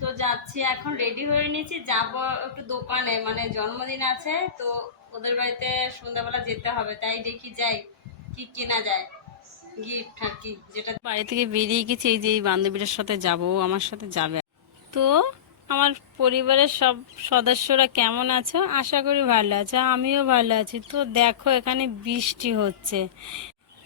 তো যাচ্ছি, এখন রেডি হয়ে নিয়েছি। যাব একটু দোকানে মানে জন্মদিন আছে, তো ওদের বাড়িতে সন্ধ্যাবেলা যেতে হবে। তাই দেখি যাই, কি কেনা যায়। গিফট আর কি, যেটা বাড়ি থেকে বেরিয়ে গেছি, এই যে এই বান্ধবীটার সাথে যাব আমার সাথে যাবে। তো আমার পরিবারের সব সদস্যরা কেমন আছো? আশা করি ভালো আছো, আমিও ভালো আছি। তো দেখো, এখানে বৃষ্টি হচ্ছে।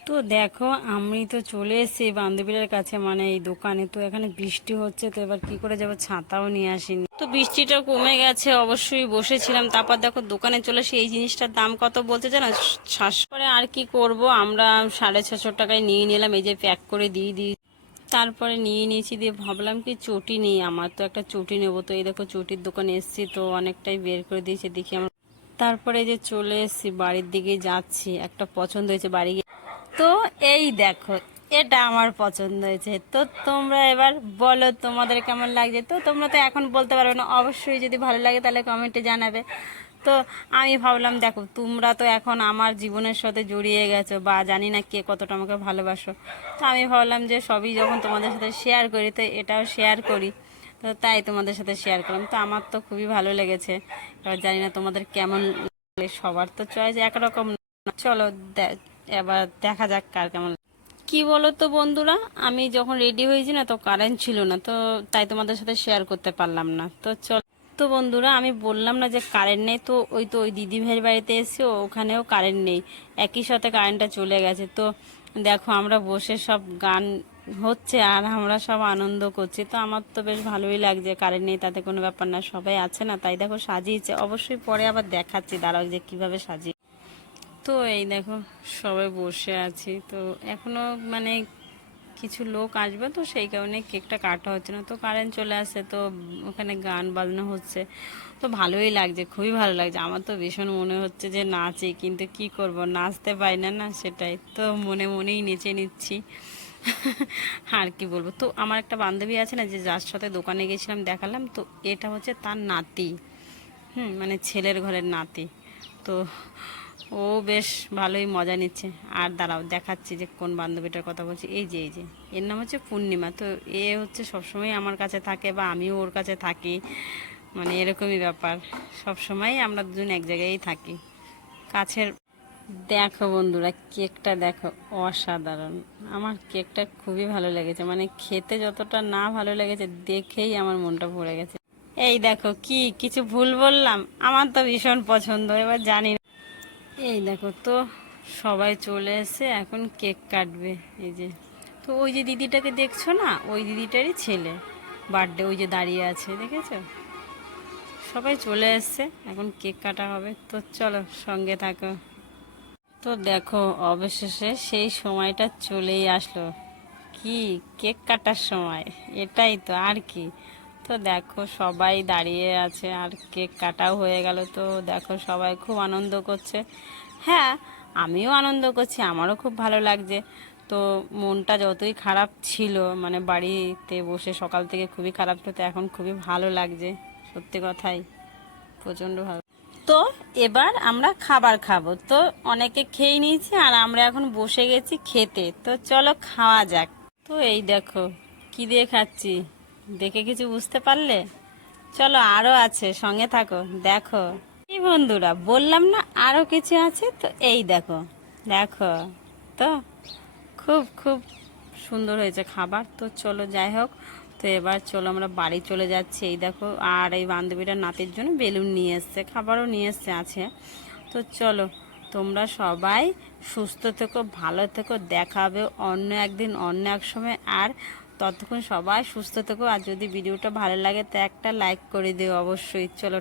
তো দেখো, আমি তো চলে এসেছি বান্ধবীদের কাছে মানে এই দোকানে। তো এখানে বৃষ্টি হচ্ছে, তো এবার কি করে যাব ছাতাও নিয়ে আসিনি। তো বৃষ্টিটা কমে গেছে, অবশ্যই বসেছিলাম। তারপর দেখো, দোকানে চলে এসে এই জিনিসটার দাম কত বলতে জানো? শ্বাস করে আর কি করব? আমরা সাড়ে ছশো টাকায় নিয়ে নিলাম, এই যে প্যাক করে দিয়ে দিই। তারপরে নিয়ে নিয়েছি, দিয়ে ভাবলাম কি চটি নেই আমার, তো একটা চটি নেব। তো এই দেখো, চটির দোকানে এসেছি, তো অনেকটাই বের করে দিয়েছে, দেখি আমার। তারপরে যে চলে এসেছি, বাড়ির দিকে যাচ্ছি। একটা পছন্দ হয়েছে, বাড়ি গিয়ে তো এই দেখো, এটা আমার পছন্দ হয়েছে। তো তোমরা এবার বলো তোমাদের কেমন লাগছে? তো তোমরা তো এখন বলতে পারবে না, অবশ্যই যদি ভালো লাগে তাহলে কমেন্টে জানাবে। তো আমি ভাবলাম, দেখো, তোমরা তো এখন আমার জীবনের সাথে জড়িয়ে গেছো বা জানি না কে কতটা আমাকে ভালোবাসো। তো আমি ভাবলাম যে সবই যখন তোমাদের সাথে শেয়ার করি, তো এটাও শেয়ার করি। তো তাই তোমাদের সাথে শেয়ার করলাম। তো আমার তো খুবই ভালো লেগেছে। এবার জানি না তোমাদের কেমন সবার তো চয়েস একরকম। চলো, দে- এবার দেখা যাক কার কেমন। কি বলো তো বন্ধুরা, আমি যখন রেডি হয়েছি না, তো কারেন্ট ছিল না, তো তাই তোমাদের সাথে শেয়ার করতে পারলাম না। তো চল, তো বন্ধুরা, আমি বললাম না যে কারেন্ট নেই, তো ওই তো ওই দিদি ভাইয়ের বাড়িতে এসে ওখানেও কারেন্ট নেই। একই সাথে কারেন্টটা চলে গেছে। তো দেখো, আমরা বসে সব গান হচ্ছে আর আমরা সব আনন্দ করছি। তো আমার তো বেশ ভালোই লাগছে কারেন্ট নেই, তাতে কোনো ব্যাপার না, সবাই আছে না, তাই দেখো সাজিয়েছে। অবশ্যই পরে আবার দেখাচ্ছি, দাঁড়াও যে কীভাবে সাজিয়ে তো এই দেখো, সবাই বসে আছি। তো এখনও মানে কিছু লোক আসবে তো, সেই কারণে কেকটা কাটা হচ্ছে না। তো কারেন্ট চলে আসছে, তো ওখানে গান বাজনা হচ্ছে। তো ভালোই লাগছে, খুবই ভালো লাগছে। আমার তো ভীষণ মনে হচ্ছে যে নাচি, কিন্তু কি করব? নাচতে পারি না না, সেটাই তো মনে মনেই নেচে নিচ্ছি। আর কি বলব? তো আমার একটা বান্ধবী আছে না, যে যার সাথে দোকানে গেছিলাম, দেখালাম। তো এটা হচ্ছে তার নাতি। হুম মানে ছেলের ঘরের নাতি। তো ও বেশ ভালোই মজা নিচ্ছে। আর দাঁড়াও, দেখাচ্ছি যে কোন বান্ধবীটার কথা বলছি। এই যে এই যে, এর নাম হচ্ছে পূর্ণিমা। তো এ হচ্ছে সবসময় আমার কাছে থাকে বা আমিও ওর কাছে থাকি। মানে এরকমই ব্যাপার। সবসময় আমরা দুজন এক জায়গায়ই থাকি। কাছের, দেখো বন্ধুরা, কেকটা দেখো, অসাধারণ। আমার কেকটা খুবই ভালো লেগেছে। মানে খেতে যতটা না ভালো লেগেছে, দেখেই আমার মনটা ভরে গেছে। এই দেখো, কি, কিছু ভুল বললাম? আমার তো ভীষণ পছন্দ, এবার জানি এই দেখো তো, সবাই চলে এসে এখন কেক কাটবে, এই যে। তো ওই যে দিদিটাকে দেখছ না? ওই দিদিটারই ছেলে বার্থডে ওই যে দাঁড়িয়ে আছে, দেখেছ? সবাই চলে এসছে, এখন কেক কাটা হবে। তো চলো সঙ্গে থাকো। তো দেখো, অবশেষে সেই সময়টা চলেই আসলো। কি? কেক কাটার সময়। এটাই তো, আর কি। তো দেখো, সবাই দাঁড়িয়ে আছে আর কেক কাটাও হয়ে গেল। তো দেখো, সবাই খুব আনন্দ করছে। হ্যাঁ আমিও আনন্দ করছি, আমারও খুব ভালো লাগছে। তো মনটা যতই খারাপ ছিল মানে বাড়িতে বসে সকাল থেকে খুবই খারাপ ছিল, তো এখন খুবই ভালো লাগছে, সত্যি কথাই। প্রচণ্ড ভালো। তো এবার আমরা খাবার খাব। তো অনেকে খেয়ে নিয়েছি আর আমরা এখন বসে গেছি খেতে। তো চলো খাওয়া যাক। তো এই দেখো, কি দিয়ে খাচ্ছি? দেখে কিছু বুঝতে পারলে? চলো আরও আছে, সঙ্গে থাকো, দেখো। এই বন্ধুরা, বললাম না আরও কিছু আছে? তো এই দেখো দেখো। তো খুব খুব সুন্দর হয়েছে খাবার। তো চলো যাই হোক, তো এবার চলো আমরা বাড়ি চলে যাচ্ছি। এই দেখো, আর এই বান্ধবীটার নাতির জন্য বেলুন নিয়ে এসছে, খাবারও নিয়ে এসছে আছে। তো চলো, তোমরা সবাই সুস্থ থেকো, ভালো থেকো, দেখাবে অন্য একদিন, অন্য এক সময়। আর ততক্ষণ সবাই সুস্থ থেকো, আর যদি ভিডিওটা ভালো লাগে, তো একটা লাইক করে দিও অবশ্যই। চলো